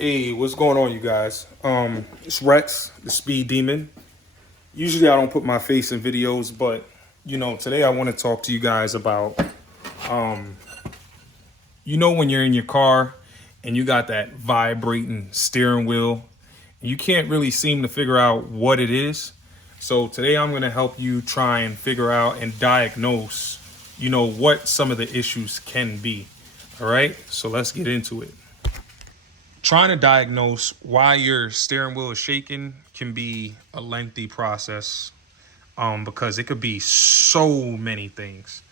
Hey, what's going on, you guys? It's Rex, the Speed Demon. Usually, I don't put my face in videos, but today I want to talk to you guys about, when you're in your car and you got that vibrating steering wheel, and you can't really seem to figure out what it is. So today I'm going to help you try and figure out and diagnose, what some of the issues can be. All right, so let's get into it. Trying to diagnose why your steering wheel is shaking can be a lengthy process, because it could be so many things.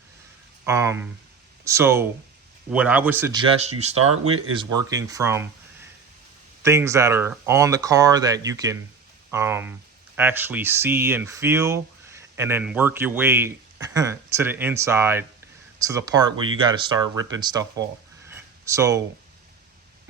So what I would suggest you start with is working from things that are on the car that you can actually see and feel, and then work your way to the inside, to the part where you got to start ripping stuff off. So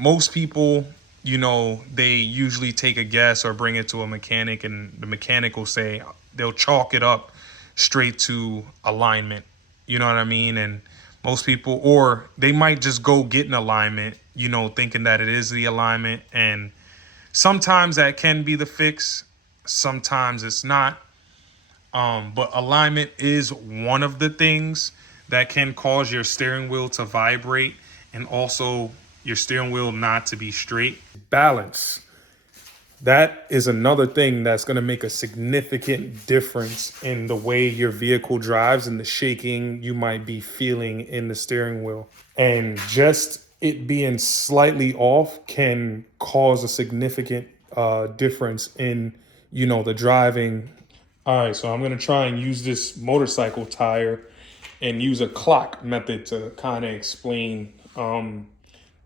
most people, they usually take a guess or bring it to a mechanic, and the mechanic will say they'll chalk it up straight to alignment. You know what I mean? And most people, or they might just go get an alignment, thinking that it is the alignment. And sometimes that can be the fix. Sometimes it's not. But alignment is one of the things that can cause your steering wheel to vibrate, and also your steering wheel not to be straight. Balance. That is another thing that's going to make a significant difference in the way your vehicle drives and the shaking you might be feeling in the steering wheel. And just it being slightly off can cause a significant difference in, the driving. All right, so I'm going to try and use this motorcycle tire and use a clock method to kind of explain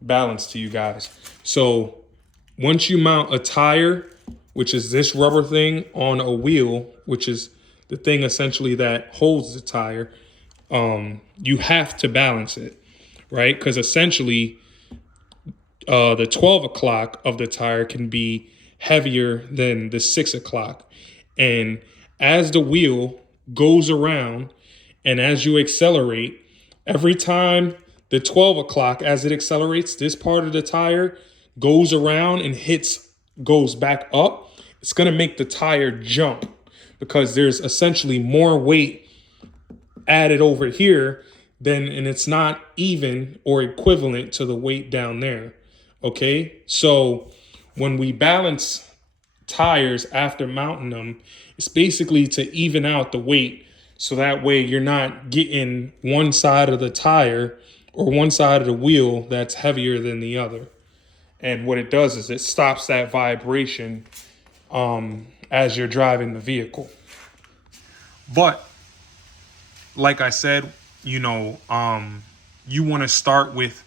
balance to you guys. So once you mount a tire, which is this rubber thing, on a wheel, which is the thing essentially that holds the tire, you have to balance it, right? Because essentially the 12 o'clock of the tire can be heavier than the 6 o'clock. And as the wheel goes around and as you accelerate, every time the 12 o'clock, as it accelerates, this part of the tire goes around and goes back up, it's going to make the tire jump, because there's essentially more weight added over here and it's not even or equivalent to the weight down there. Okay, so when we balance tires after mounting them, it's basically to even out the weight, so that way you're not getting one side of the tire or one side of the wheel that's heavier than the other. And what it does is it stops that vibration as you're driving the vehicle. But like I said, you want to start with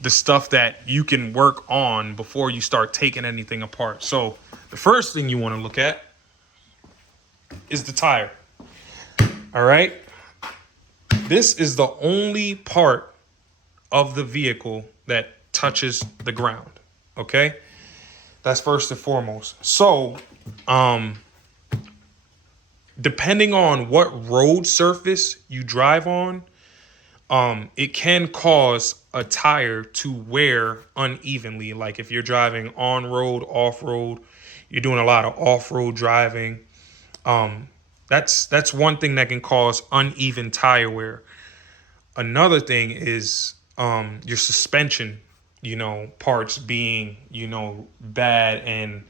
the stuff that you can work on before you start taking anything apart. So the first thing you want to look at is the tire. All right. This is the only part of the vehicle that touches the ground. Okay. That's first and foremost. So, depending on what road surface you drive on, it can cause a tire to wear unevenly. Like if you're driving on road, off road, you're doing a lot of off road driving. That's one thing that can cause uneven tire wear. Another thing is your suspension, parts being, bad, and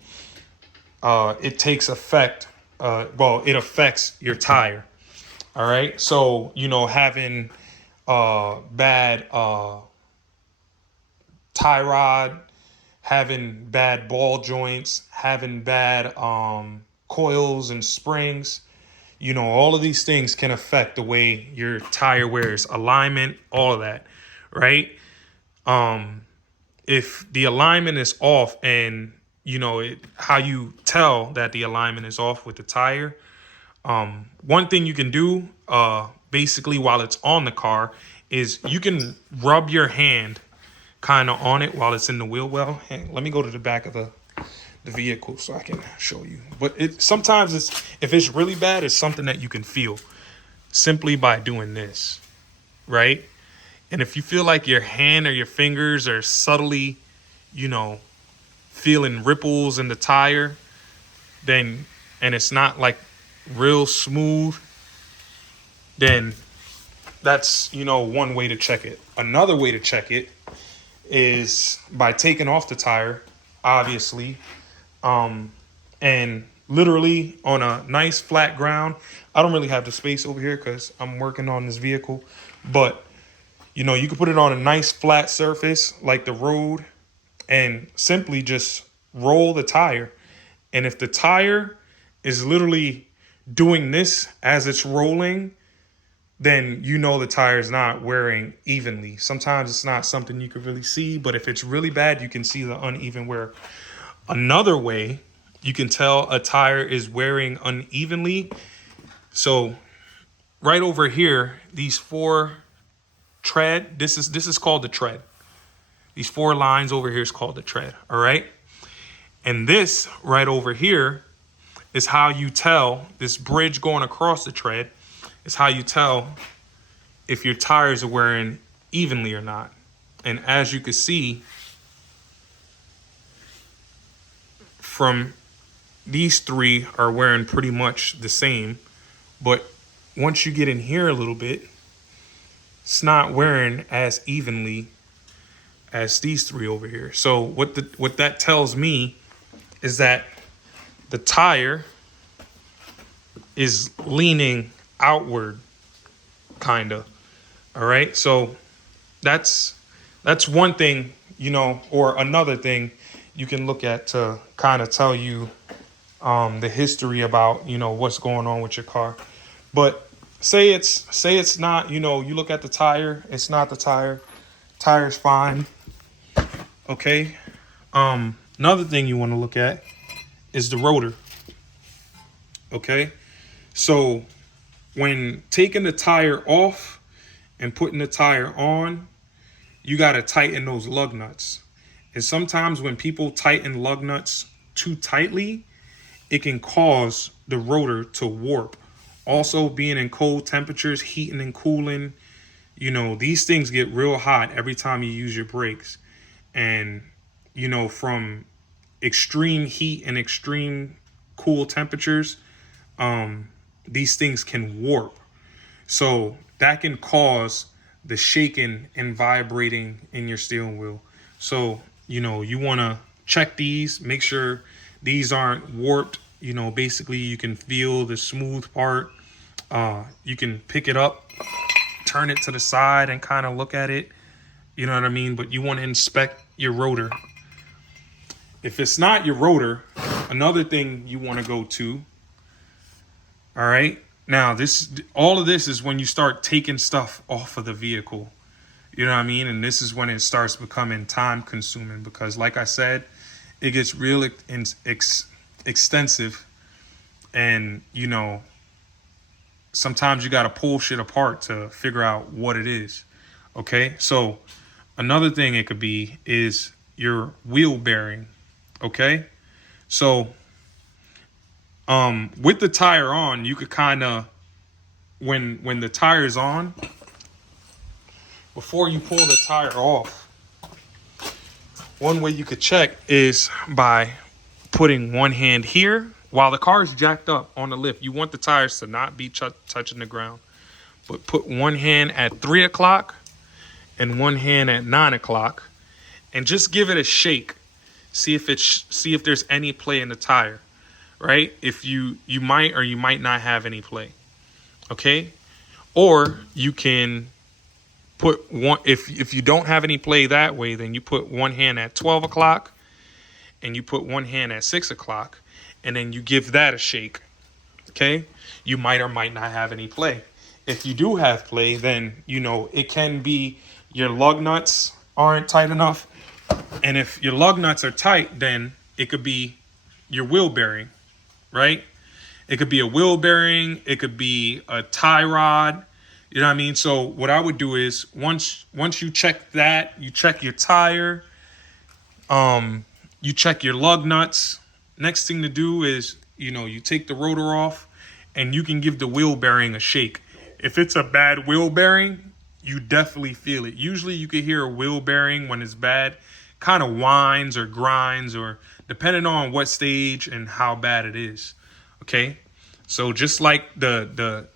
it takes effect. It affects your tire. All right. So, having bad tie rod, having bad ball joints, having bad coils and springs, all of these things can affect the way your tire wears, alignment, all of that, right? If the alignment is off, and how you tell that the alignment is off with the tire, one thing you can do basically while it's on the car is you can rub your hand kind of on it while it's in the wheel well. Hey, let me go to the back of the vehicle so I can show you. But sometimes if it's really bad, it's something that you can feel simply by doing this, right? And if you feel like your hand or your fingers are subtly, you know, feeling ripples in the tire, then, and it's not like real smooth, then that's, you know, one way to check it. Another way to check it is by taking off the tire, obviously, and literally on a nice flat ground. I don't really have the space over here because I'm working on this vehicle, but you know, you can put it on a nice flat surface like the road and simply just roll the tire. And if the tire is literally doing this as it's rolling, then you know the tire is not wearing evenly. Sometimes it's not something you can really see, but if it's really bad, you can see the uneven wear. Another way you can tell a tire is wearing unevenly. So right over here, these four tread, this is called the tread. These four lines over here is called the tread, all right? And this right over here is how you tell, this bridge going across the tread is how you tell if your tires are wearing evenly or not. And as you can see from these three are wearing pretty much the same, but once you get in here a little bit, it's not wearing as evenly as these three over here. So what that tells me is that the tire is leaning outward, kind of. All right. So that's one thing, you know, or another thing you can look at to kind of tell you the history about, you know, what's going on with your car. But say it's not, you know, you look at the tire, it's not the tire. Tire's fine. Okay. Another thing you want to look at is the rotor. Okay. So when taking the tire off and putting the tire on, you got to tighten those lug nuts. And sometimes when people tighten lug nuts too tightly, it can cause the rotor to warp. Also, being in cold temperatures, heating and cooling, you know, these things get real hot every time you use your brakes. And, you know, from extreme heat and extreme cool temperatures, these things can warp. So that can cause the shaking and vibrating in your steering wheel. So, you know, you want to check these, make sure these aren't warped. You know, basically you can feel the smooth part. You can pick it up, turn it to the side and kind of look at it. You know what I mean? But you want to inspect your rotor. If it's not your rotor, another thing you want to go to. All right. Now, all of this is when you start taking stuff off of the vehicle. You know what I mean? And this is when it starts becoming time consuming because, like I said, it gets real extensive. And, you know, sometimes you got to pull shit apart to figure out what it is. Okay. So another thing it could be is your wheel bearing. Okay. So with the tire on, you could kind of, when the tire is on, before you pull the tire off, one way you could check is by putting one hand here while the car is jacked up on the lift. You want the tires to not be touching the ground, but put one hand at 3 o'clock and one hand at 9 o'clock and just give it a shake. See if there's any play in the tire. Right? If you might or you might not have any play. Okay? Or you can put one, if you don't have any play that way, then you put one hand at 12 o'clock and you put one hand at 6 o'clock and then you give that a shake. Okay? You might or might not have any play. If you do have play, then, you know, it can be your lug nuts aren't tight enough. And if your lug nuts are tight, then it could be your wheel bearing. Right? It could be a wheel bearing. It could be a tie rod. You know what I mean? So what I would do is once you check that, you check your tire, you check your lug nuts. Next thing to do is, you know, you take the rotor off and you can give the wheel bearing a shake. If it's a bad wheel bearing, you definitely feel it. Usually you can hear a wheel bearing when it's bad kind of whines or grinds, or depending on what stage and how bad it is. Okay, so just like the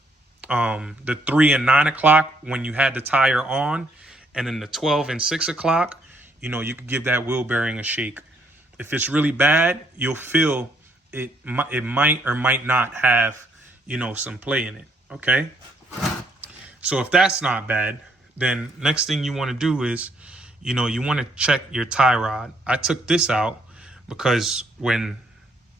3 and 9 o'clock when you had the tire on, and then the 12 and 6 o'clock, you know, you could give that wheel bearing a shake. If it's really bad, you'll feel it. It might or might not have, you know, some play in it. Okay. So if that's not bad, then next thing you want to do is, you know, you want to check your tie rod. I took this out because when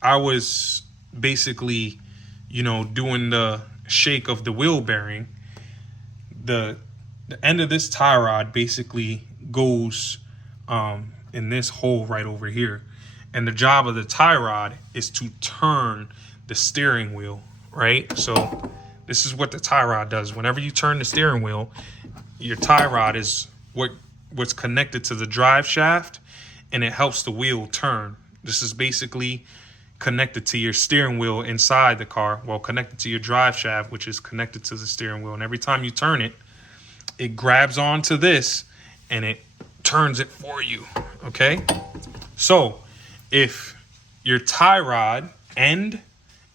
I was basically, you know, doing the shake of the wheel bearing, the end of this tie rod basically goes in this hole right over here. And the job of the tie rod is to turn the steering wheel, right? So this is what the tie rod does. Whenever you turn the steering wheel, your tie rod is what's connected to the drive shaft, and it helps the wheel turn. This is basically connected to your steering wheel inside the car, well, connected to your drive shaft, which is connected to the steering wheel. And every time you turn it, it grabs onto this and it turns it for you. Okay, so if your tie rod end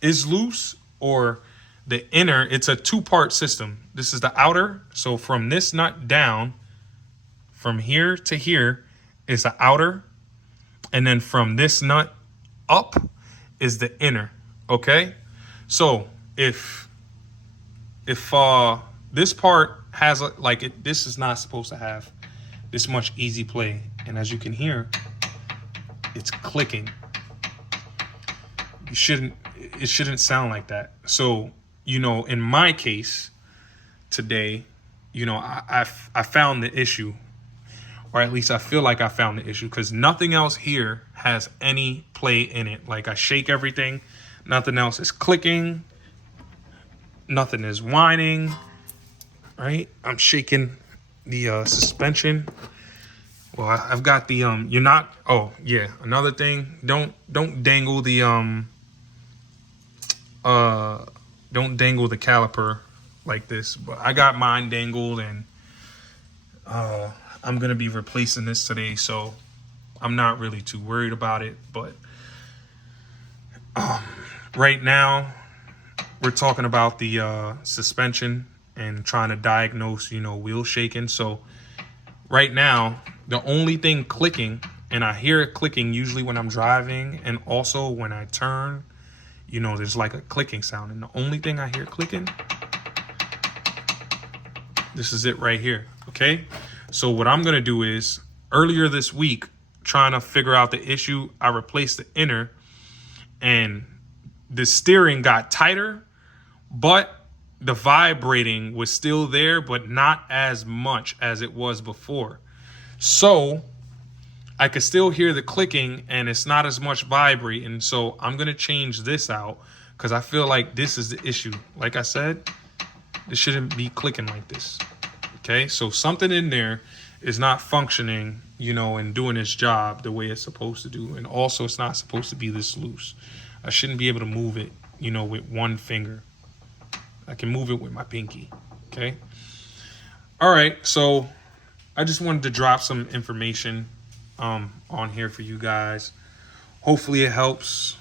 is loose, or the inner, it's a two-part system. This is the outer, so from this nut down, from here to here is the outer, and then from this nut up is the inner. Okay, so if this part has like it, this is not supposed to have this much easy play, and as you can hear, it's clicking. It shouldn't sound like that. So, you know, in my case today, you know, I found the issue, or at least I feel like I found the issue, because nothing else here has any play in it. Like, I shake everything, nothing else is clicking, nothing is whining, right? I'm shaking the suspension. Well, I've got the you're not. Oh yeah, another thing. Don't dangle the don't dangle the caliper like this. But I got mine dangled, and I'm gonna be replacing this today, so I'm not really too worried about it. But right now, we're talking about the suspension and trying to diagnose, you know, wheel shaking. So right now, the only thing clicking, and I hear it clicking usually when I'm driving, and also when I turn, you know, there's like a clicking sound. And the only thing I hear clicking, this is it right here. Okay, so what I'm gonna do is, earlier this week, trying to figure out the issue, I replaced the inner, and the steering got tighter, but the vibrating was still there, but not as much as it was before. So I could still hear the clicking, and it's not as much vibrating. So I'm going to change this out, because I feel like this is the issue. Like I said, this shouldn't be clicking like this. Okay, so something in there is not functioning, you know, and doing its job the way it's supposed to do. And also, it's not supposed to be this loose. I shouldn't be able to move it, you know, with one finger. I can move it with my pinky. Okay. All right. So I just wanted to drop some information on here for you guys. Hopefully it helps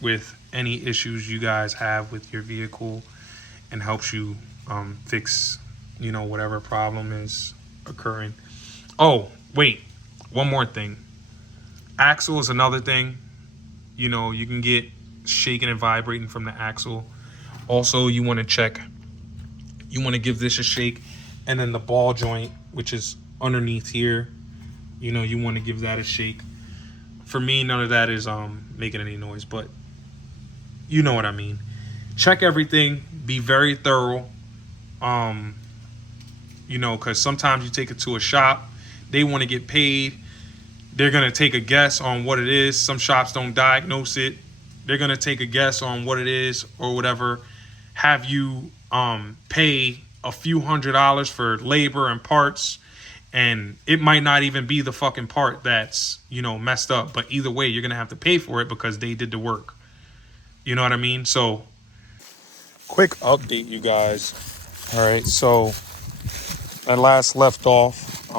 with any issues you guys have with your vehicle, and helps you fix, you know, whatever problem is occurring. Oh, wait, one more thing. Axle is another thing. You know, you can get shaking and vibrating from the axle. Also, you want to check, you want to give this a shake, and then the ball joint, which is underneath here, you know, you want to give that a shake. For me, none of that is making any noise, but you know what I mean. Check everything, be very thorough, you know, because sometimes you take it to a shop, they want to get paid, they're going to take a guess on what it is. Some shops don't diagnose it. They're going to take a guess on what it is or whatever, have you pay a few $100s for labor and parts, and it might not even be the fucking part that's, you know, messed up. But either way, you're going to have to pay for it because they did the work. You know what I mean? So, quick update, you guys. All right, so I last left off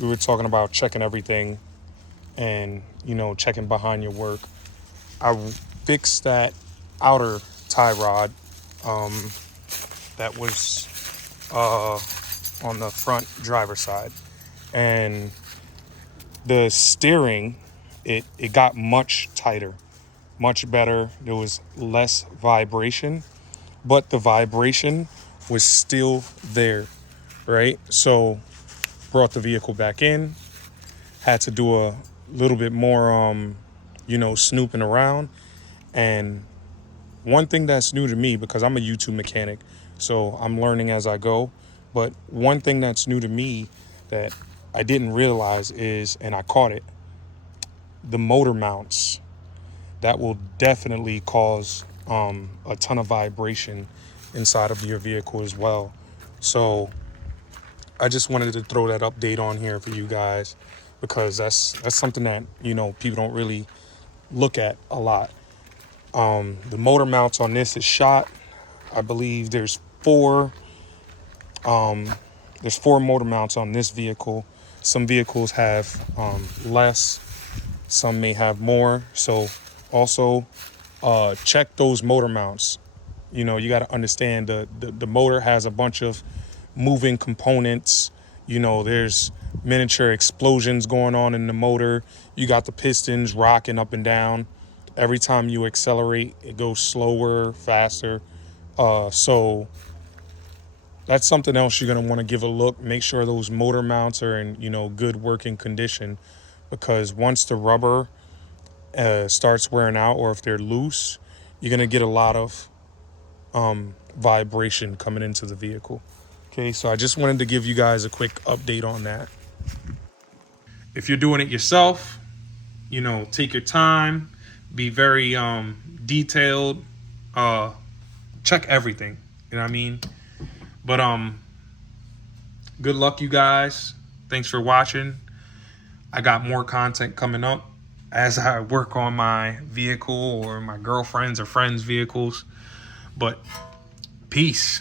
we were talking about checking everything and, checking behind your work. I fixed that outer tie rod that was on the front driver's side. And the steering, it got much tighter, much better. There was less vibration, but the vibration was still there, right? So brought the vehicle back in, had to do a little bit more, snooping around. And one thing that's new to me, because I'm a YouTube mechanic, so I'm learning as I go. But one thing that's new to me that I didn't realize is, and I caught it, the motor mounts. That will definitely cause a ton of vibration inside of your vehicle as well. So I just wanted to throw that update on here for you guys, because that's something that people don't really look at a lot. The motor mounts on this is shot. I believe there's four motor mounts on this vehicle. Some vehicles have less, some may have more. So also check those motor mounts. You got to understand the motor has a bunch of moving components. There's miniature explosions going on in the motor. You got the pistons rocking up and down. Every time you accelerate, it goes slower, faster. So that's something else you're going to want to give a look. Make sure those motor mounts are in, good working condition, because once the rubber starts wearing out, or if they're loose, you're going to get a lot of vibration coming into the vehicle. Okay, so I just wanted to give you guys a quick update on that. If you're doing it yourself, take your time, be very detailed, check everything. You know what I mean? But good luck, you guys. Thanks for watching. I got more content coming up as I work on my vehicle or my girlfriend's or friends' vehicles. But peace.